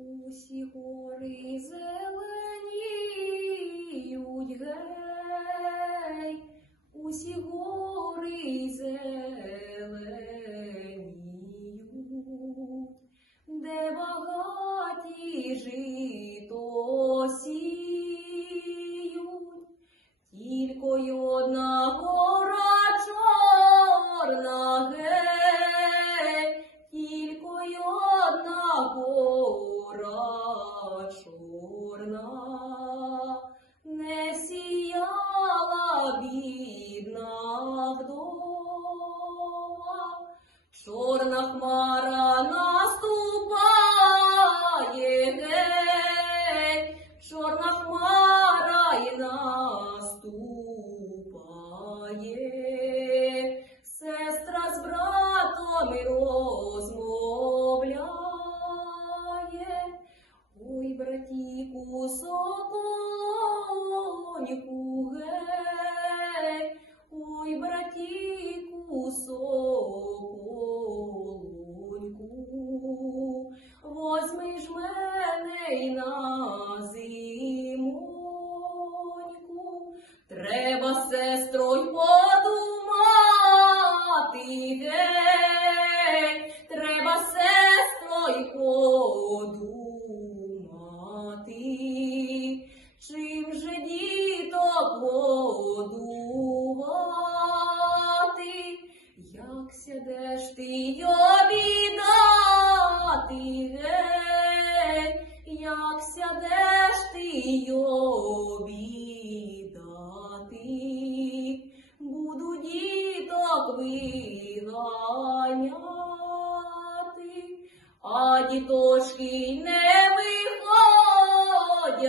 Усі гори зеленіють, гей, усі гори зеленіють, де багаті жито сіють, тільки й одна гора чорна, гей, тільки й одна гора чорна, не сіяла бідна вдова, чорна хмара наступає, гей, чорна хмара й наступає, сестра з братом і розмовляє. Соколоньку, гей, ой, братіку, соколоньку, возьми ж мене й на зимоньку, треба, сестро, й подумати, гей, треба, сестро, й подумати, обідати, буду діток виганяти, а діточки не виходять,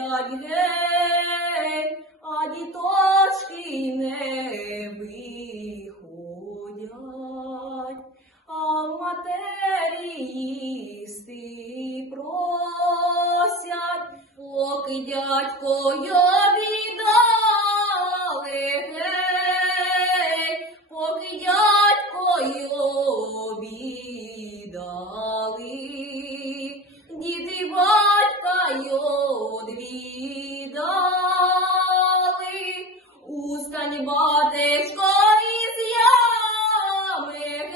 гей, а діточки не виходять, а в їсти просять, поки дядько й обідали, гей, поки дядько обідали, діти батька й одвідали, устань батечко батечко ями,